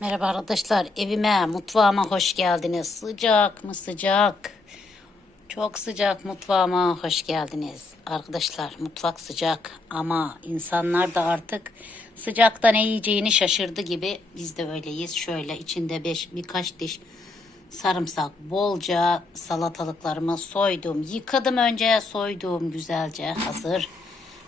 Merhaba arkadaşlar, evime, mutfağıma hoş geldiniz. Sıcak mı sıcak? Çok sıcak mutfağıma hoş geldiniz. Arkadaşlar mutfak sıcak ama insanlar da artık sıcakta ne yiyeceğini şaşırdı gibi biz de öyleyiz. Şöyle içinde beş, birkaç diş sarımsak, bolca salatalıklarımı soydum. Yıkadım önce, soydum güzelce hazır.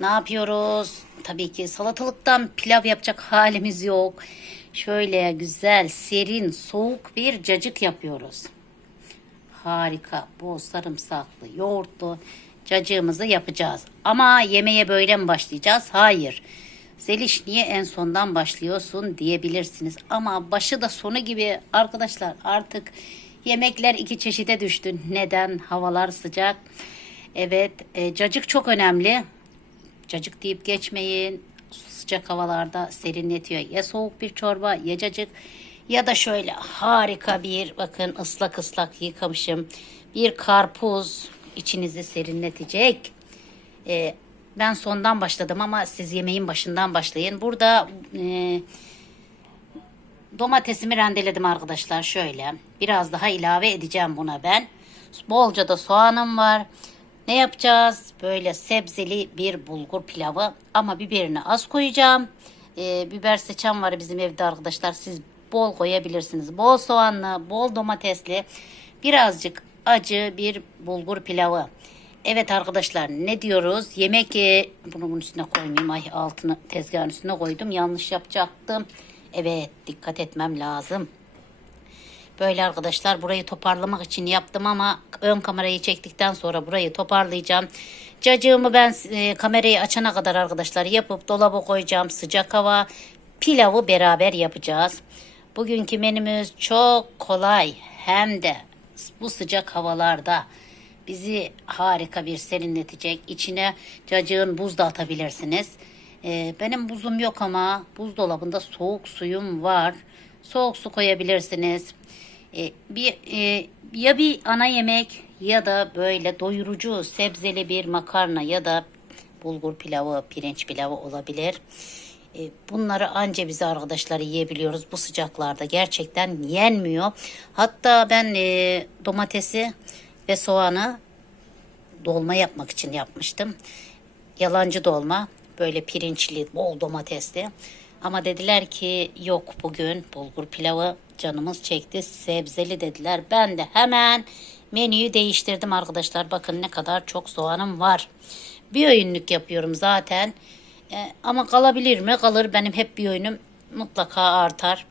Ne yapıyoruz? Tabii ki salatalıktan pilav yapacak halimiz yok. Şöyle güzel, serin, soğuk bir cacık yapıyoruz. Harika, bol sarımsaklı, yoğurtlu cacığımızı yapacağız. Ama yemeğe böyle mi başlayacağız? Hayır. Zeliş niye en sondan başlıyorsun diyebilirsiniz. Ama başı da sonu gibi arkadaşlar artık yemekler iki çeşide düştü. Neden? Havalar sıcak. Evet, e, cacık çok önemli. Cacık deyip geçmeyin. Sıcak havalarda serinletiyor. Ya soğuk bir çorba ya cacık ya da şöyle harika bir bakın ıslak ıslak yıkamışım. Bir karpuz içinizi serinletecek. Ee, ben sondan başladım ama siz yemeğin başından başlayın. Burada e, domatesimi rendeledim arkadaşlar şöyle. Biraz daha ilave edeceğim buna ben. Bolca da soğanım var. Ne yapacağız? Böyle sebzeli bir bulgur pilavı ama biberini az koyacağım. Ee, biber seçen var bizim evde arkadaşlar. Siz bol koyabilirsiniz. Bol soğanlı, bol domatesli, birazcık acı bir bulgur pilavı. Evet arkadaşlar ne diyoruz? Yemek e, bunu bunun üstüne koymayayım. Ay altını tezgahın üstüne koydum. Yanlış yapacaktım. Evet dikkat etmem lazım. Böyle arkadaşlar burayı toparlamak için yaptım ama ön kamerayı çektikten sonra burayı toparlayacağım. Cacığımı ben e, kamerayı açana kadar arkadaşlar yapıp dolaba koyacağım. Sıcak hava pilavı beraber yapacağız. Bugünkü menümüz çok kolay hem de bu sıcak havalarda bizi harika bir serinletecek. İçine cacığın buz da atabilirsiniz. Ee, benim buzum yok ama buzdolabında soğuk suyum var. Soğuk su koyabilirsiniz. Ee, bir e, ya bir ana yemek ya da böyle doyurucu sebzeli bir makarna ya da bulgur pilavı, pirinç pilavı olabilir. E, Bunları anca bize arkadaşlar yiyebiliyoruz bu sıcaklarda. Gerçekten yenmiyor. Hatta ben e, domatesi ve soğanı dolma yapmak için yapmıştım. Yalancı dolma. Böyle pirinçli, bol domatesli. Ama dediler ki yok bugün bulgur pilavı canımız çekti. Sebzeli dediler. Ben de hemen menüyü değiştirdim arkadaşlar. Bakın ne kadar çok soğanım var. Bir öğünlük yapıyorum zaten. E, ama kalabilir mi? Kalır. Benim hep bir öğünüm mutlaka artar.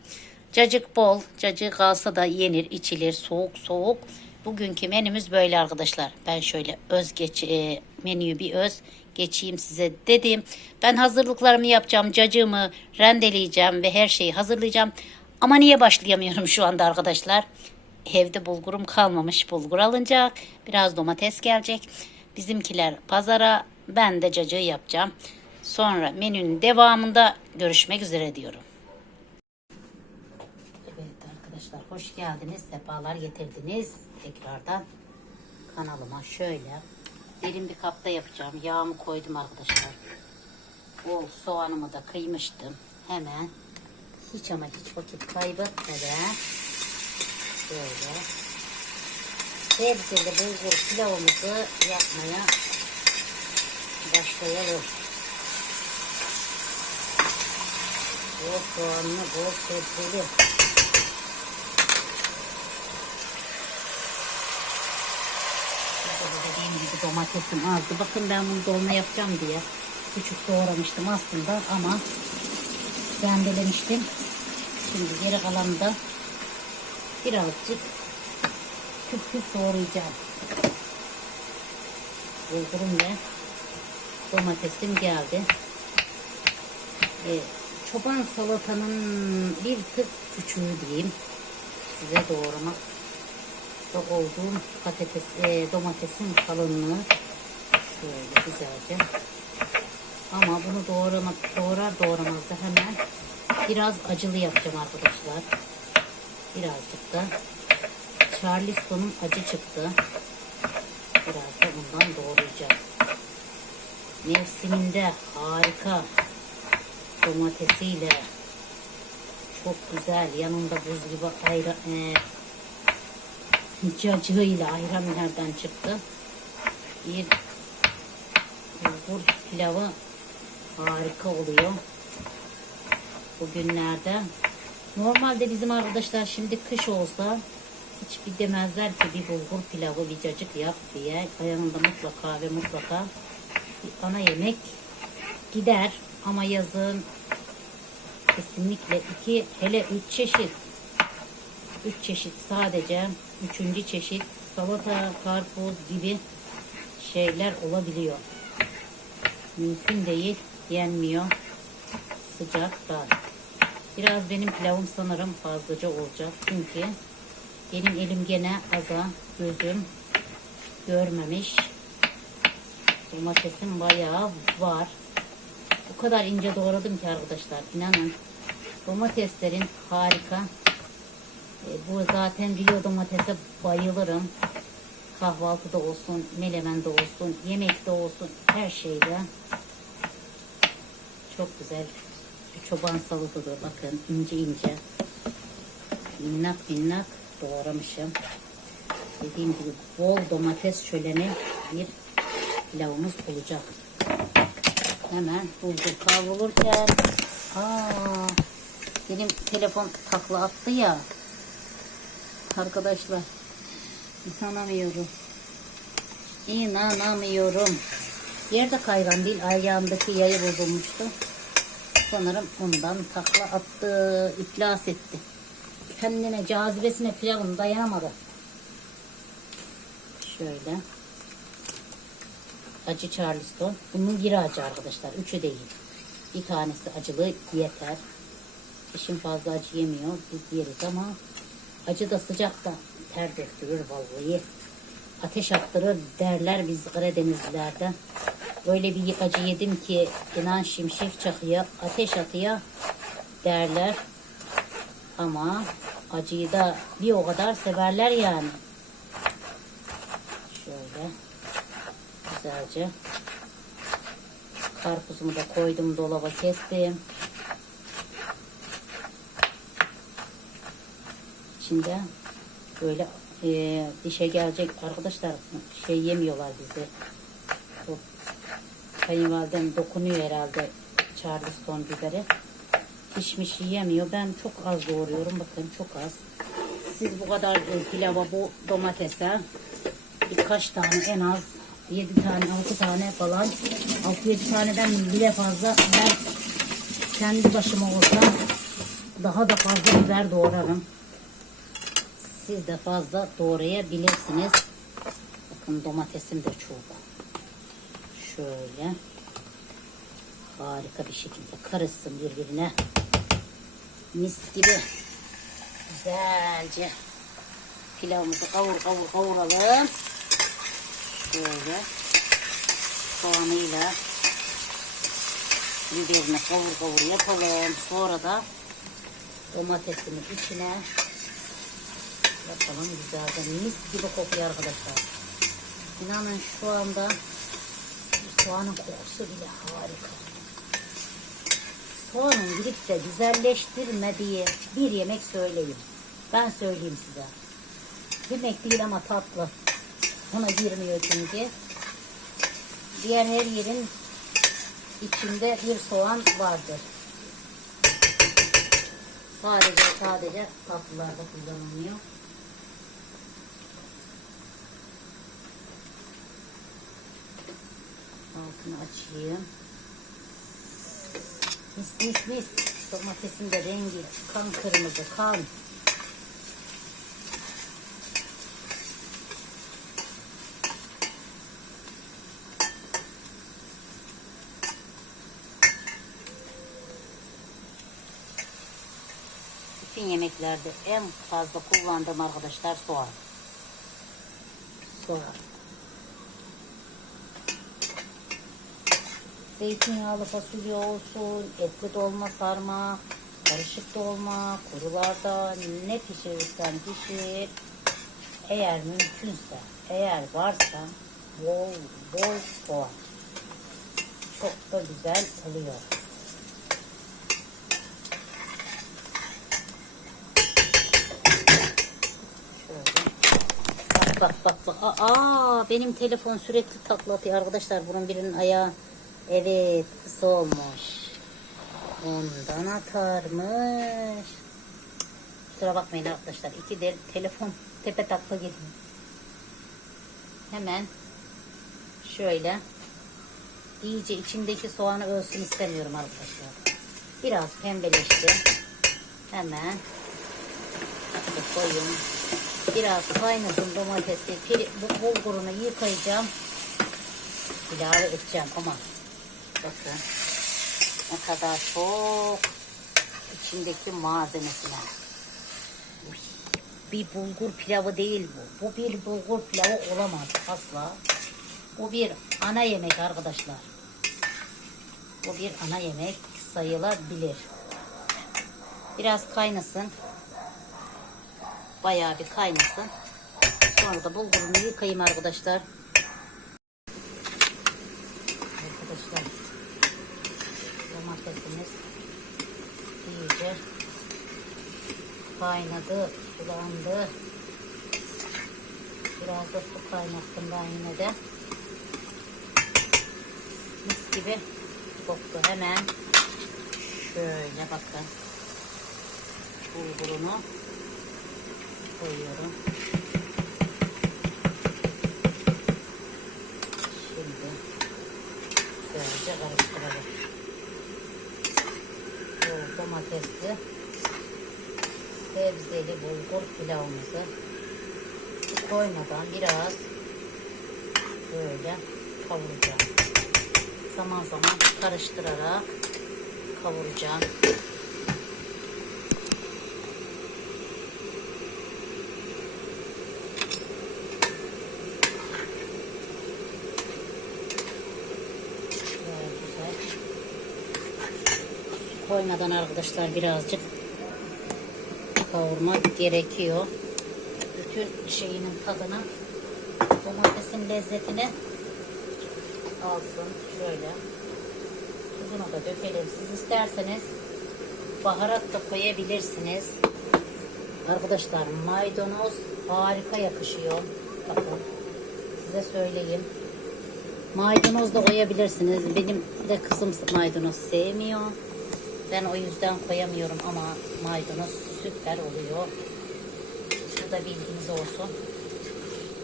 Cacık bol. Cacık kalsa da yenir, içilir. Soğuk soğuk. Bugünkü menümüz böyle arkadaşlar. Ben şöyle öz geç e, menüyü bir öz geçeyim size dedim. Ben hazırlıklarımı yapacağım. Cacığımı rendeleyeceğim ve her şeyi hazırlayacağım. Ama niye başlayamıyorum şu anda arkadaşlar? Evde bulgurum kalmamış. Bulgur alınacak. Biraz domates gelecek. Bizimkiler pazara. Ben de cacığı yapacağım. Sonra menünün devamında görüşmek üzere diyorum. Evet arkadaşlar hoş geldiniz. Sefalar getirdiniz. Tekrardan kanalıma şöyle derin bir kapta yapacağım. Yağımı koydum arkadaşlar. Bol soğanımı da kıymıştım. Hemen hiç ama hiç vakit kaybetmeden böyle sebzeli bulgur pilavımızı yapmaya başlayalım. Bol soğanlı, bol sebzeli. Burada dediğim gibi domatesim azdı. Bakın ben bunu dolma yapacağım diye küçük doğramıştım aslında ama rendelemiştim. Şimdi geri kalanı da birazcık küp küp doğrayacağım. Bulgurum ve domatesim geldi. Evet çoban salatanın bir tık küçüğü diyeyim. Size doğramak da olduğum patates, e, domatesin kalınlığı şöyle güzelce. Ama bunu doğramak, doğrar doğramaz da hemen biraz acılı yapacağım arkadaşlar. Birazcık da Charleston'un acı çıktı. Biraz da bundan doğrayacağım. Mevsiminde harika domatesiyle Çok güzel. Yanında buz gibi ayran, e, cacığıyla ayran nereden çıktı? Bir bulgur pilavı harika oluyor. Bugünlerde. Normalde bizim arkadaşlar şimdi kış olsa hiçbir demezler ki bir bulgur pilavı bir cacık yap diye. Yanında mutlaka ve mutlaka bir ana yemek gider. Ama yazın kesinlikle iki hele üç çeşit üç çeşit sadece üçüncü çeşit salata, karpuz gibi şeyler olabiliyor. Mümkün değil yenmiyor sıcak da. Biraz benim pilavım sanırım fazlaca olacak. Çünkü benim elim gene aza gözüm görmemiş. Domatesim bayağı var. O kadar ince doğradım ki arkadaşlar. inanın domateslerin harika. E, bu zaten biliyor domatese bayılırım. Kahvaltıda olsun, melemende olsun, yemekte olsun, her şeyde. Çok güzel. Bir çoban salatadır bakın ince ince. Minnak minnak doğramışım. Dediğim gibi bol domates şöleni bir pilavımız olacak. Hemen bulgur kavrulurken aa, benim telefon takla attı ya arkadaşlar inanamıyorum inanamıyorum yerde kaygan değil ayağımdaki yayı bozulmuştu sanırım ondan takla attı iflas etti kendine cazibesine pilavın dayanamadı şöyle acı charleston. Bunun biri acı arkadaşlar. Üçü değil. Bir tanesi acılı yeter. Eşim fazla acı yemiyor. Biz yeriz ama acı da sıcak da ter döktürür vallahi. Ateş attırır derler biz Karadenizlilerde. Öyle bir acı yedim ki inan şimşek çakıyor, ateş atıyor derler. Ama acıyı da bir o kadar severler yani. Şöyle güzelce. Karpuzumu da koydum dolaba kestim. İçinde böyle e, dişe gelecek arkadaşlar şey yemiyorlar bizi. Bu kayınvalidem dokunuyor herhalde Charleston biberi. Pişmiş yiyemiyor. Ben çok az doğruyorum. Bakın çok az. Siz bu kadar pilava bu domatese birkaç tane en az 7 tane 6 tane falan 6-7 taneden bile fazla ben kendi başıma olsa daha da fazla biber doğrarım. Siz de fazla doğrayabilirsiniz. Bakın domatesim de çok. Şöyle harika bir şekilde karışsın birbirine. Mis gibi güzelce pilavımızı kavur kavur kavuralım. Şöyle soğanıyla biberini kavur kavur yapalım. Sonra da domatesini içine yapalım güzelce. Mis gibi kokuyor arkadaşlar. İnanın şu anda soğanın kokusu bile harika. Soğanın gidip de güzelleştirmediği bir yemek söyleyeyim. Ben söyleyeyim size. Yemek değil ama tatlı. Ona girmiyor çünkü. Diğer her yerin içinde bir soğan vardır. Sadece sadece tatlılarda kullanılıyor. Altını açayım. Mis mis mis. Domatesin de rengi kan kırmızı kan. Bütün yemeklerde en fazla kullandığım arkadaşlar soğan. Soğan. zeytinyağlı fasulye olsun, etli dolma sarma, karışık dolma, kurularda ne pişirirsen pişir. Eğer mümkünse, eğer varsa bol bol soğan. Çok da güzel oluyor. bak bak bak. Aa benim telefon sürekli taklatıyor arkadaşlar. Bunun birinin ayağı evet kısa olmuş. Ondan atarmış. Kusura bakmayın arkadaşlar. İki de telefon tepe takla geliyor. Hemen şöyle iyice içindeki soğanı ölsün istemiyorum arkadaşlar. Biraz pembeleşti. Hemen koyayım. Biraz kaynasın domatesi. Bulgurunu yıkayacağım. İlave edeceğim ama bakın ne kadar çok içindeki malzemesine. Bir bulgur pilavı değil bu. Bu bir bulgur pilavı olamaz asla. Bu bir ana yemek arkadaşlar. Bu bir ana yemek sayılabilir. Biraz kaynasın. Bayağı bir kaynasın. Sonra da bulgurunu yıkayayım. Arkadaşlar domatesimiz iyice kaynadı, sulandı. Biraz da su kaynattım ben yine de. Mis gibi koktu hemen. Şöyle bakın. Bulgurunu koyuyorum. Şimdi güzelce karıştıralım. Bu domatesli sebzeli bulgur pilavımızı koymadan biraz böyle kavuracağım. Zaman zaman karıştırarak kavuracağım. Koymadan arkadaşlar birazcık kavurmak gerekiyor. Bütün şeyinin tadını, domatesin lezzetini alsın. Şöyle. Tuzunu da dökelim. Siz isterseniz baharat da koyabilirsiniz. Arkadaşlar maydanoz harika yakışıyor. Bakın size söyleyeyim. Maydanoz da koyabilirsiniz. Benim de kızım maydanoz sevmiyor. Ben o yüzden koyamıyorum ama maydanoz süper oluyor. Bu da bilginiz olsun.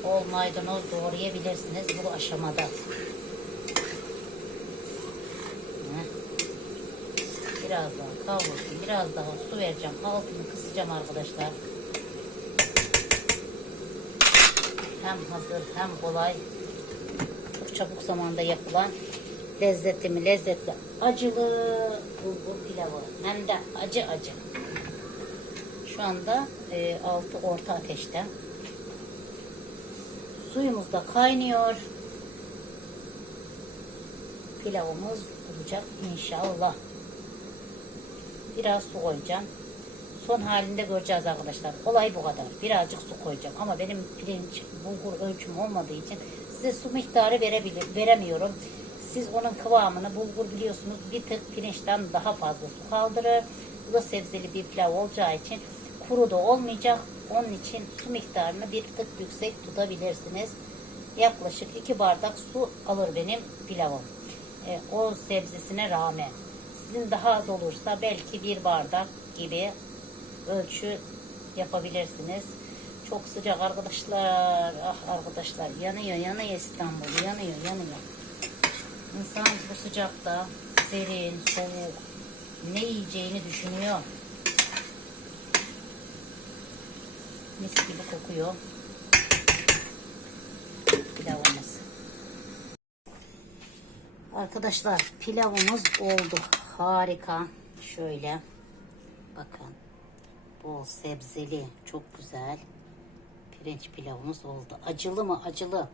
Bol maydanoz doğrayabilirsiniz bu aşamada. Biraz daha kavrulsun. Biraz daha su vereceğim. Altını kısacağım arkadaşlar. Hem hazır hem kolay. Çok çabuk zamanda yapılan lezzetli mi lezzetli acılı bulgur pilavı. Hem de acı acı. Şu anda e, altı orta ateşte. Suyumuz da kaynıyor. Pilavımız olacak inşallah. Biraz su koyacağım. Son halinde göreceğiz arkadaşlar. Olay bu kadar. Birazcık su koyacağım. Ama benim pirinç, bulgur ölçüm olmadığı için size su miktarı verebilir, veremiyorum. Siz onun kıvamını bulgur biliyorsunuz bir tık pirinçten daha fazla su kaldırır. Bu da sebzeli bir pilav olacağı için kuru da olmayacak. Onun için su miktarını bir tık yüksek tutabilirsiniz. Yaklaşık iki bardak su alır benim pilavım. E, o sebzesine rağmen. Sizin daha az olursa belki bir bardak gibi ölçü yapabilirsiniz. Çok sıcak arkadaşlar. Ah arkadaşlar yanıyor yanıyor İstanbul yanıyor yanıyor. İnsan bu sıcakta serin, soğuk ne yiyeceğini düşünüyor. Mis gibi kokuyor. Pilavımız. Arkadaşlar pilavımız oldu. Harika. Şöyle. Bakın. Bol sebzeli. Çok güzel. Pirinç pilavımız oldu. Acılı mı? Acılı.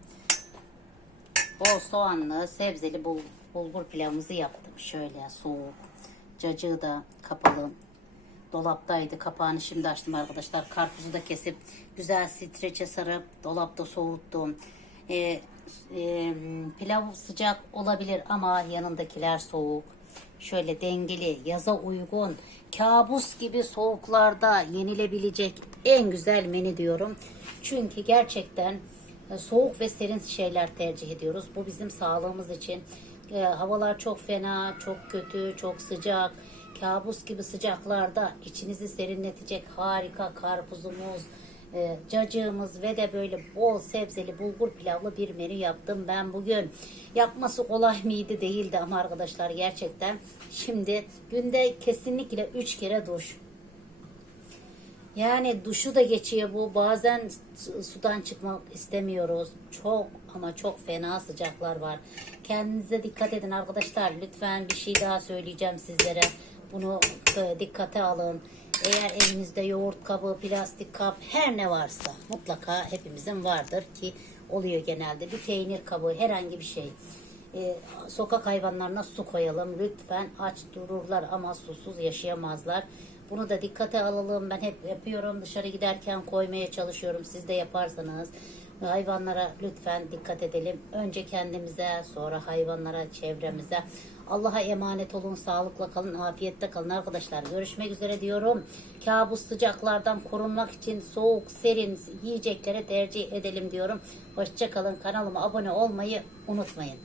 Bol soğanlı, sebzeli bul- bulgur pilavımızı yaptım. Şöyle soğuk. Cacığı da kapalı. Dolaptaydı. Kapağını şimdi açtım arkadaşlar. Karpuzu da kesip güzel streçe sarıp dolapta soğuttum. Ee, e, pilav sıcak olabilir ama yanındakiler soğuk. Şöyle dengeli, yaza uygun, kabus gibi soğuklarda yenilebilecek en güzel menü diyorum. Çünkü gerçekten e, soğuk ve serin şeyler tercih ediyoruz. Bu bizim sağlığımız için. E, havalar çok fena, çok kötü, çok sıcak. Kabus gibi sıcaklarda içinizi serinletecek harika karpuzumuz, e, cacığımız ve de böyle bol sebzeli bulgur pilavlı bir menü yaptım ben bugün. Yapması kolay mıydı değildi ama arkadaşlar gerçekten şimdi günde kesinlikle 3 kere duş. Yani duşu da geçiyor bu. Bazen su- sudan çıkmak istemiyoruz. Çok ama çok fena sıcaklar var. Kendinize dikkat edin arkadaşlar. Lütfen bir şey daha söyleyeceğim sizlere. Bunu dikkate alın. Eğer elinizde yoğurt kabı, plastik kap her ne varsa mutlaka hepimizin vardır ki oluyor genelde. Bir peynir kabı herhangi bir şey. E, sokak hayvanlarına su koyalım. Lütfen aç dururlar ama susuz yaşayamazlar. Bunu da dikkate alalım. Ben hep yapıyorum. Dışarı giderken koymaya çalışıyorum. Siz de yaparsanız. Hayvanlara lütfen dikkat edelim. Önce kendimize, sonra hayvanlara, çevremize. Allah'a emanet olun. Sağlıkla kalın, afiyette kalın arkadaşlar. Görüşmek üzere diyorum. Kabus sıcaklardan korunmak için soğuk, serin yiyeceklere tercih edelim diyorum. Hoşça kalın. Kanalıma abone olmayı unutmayın.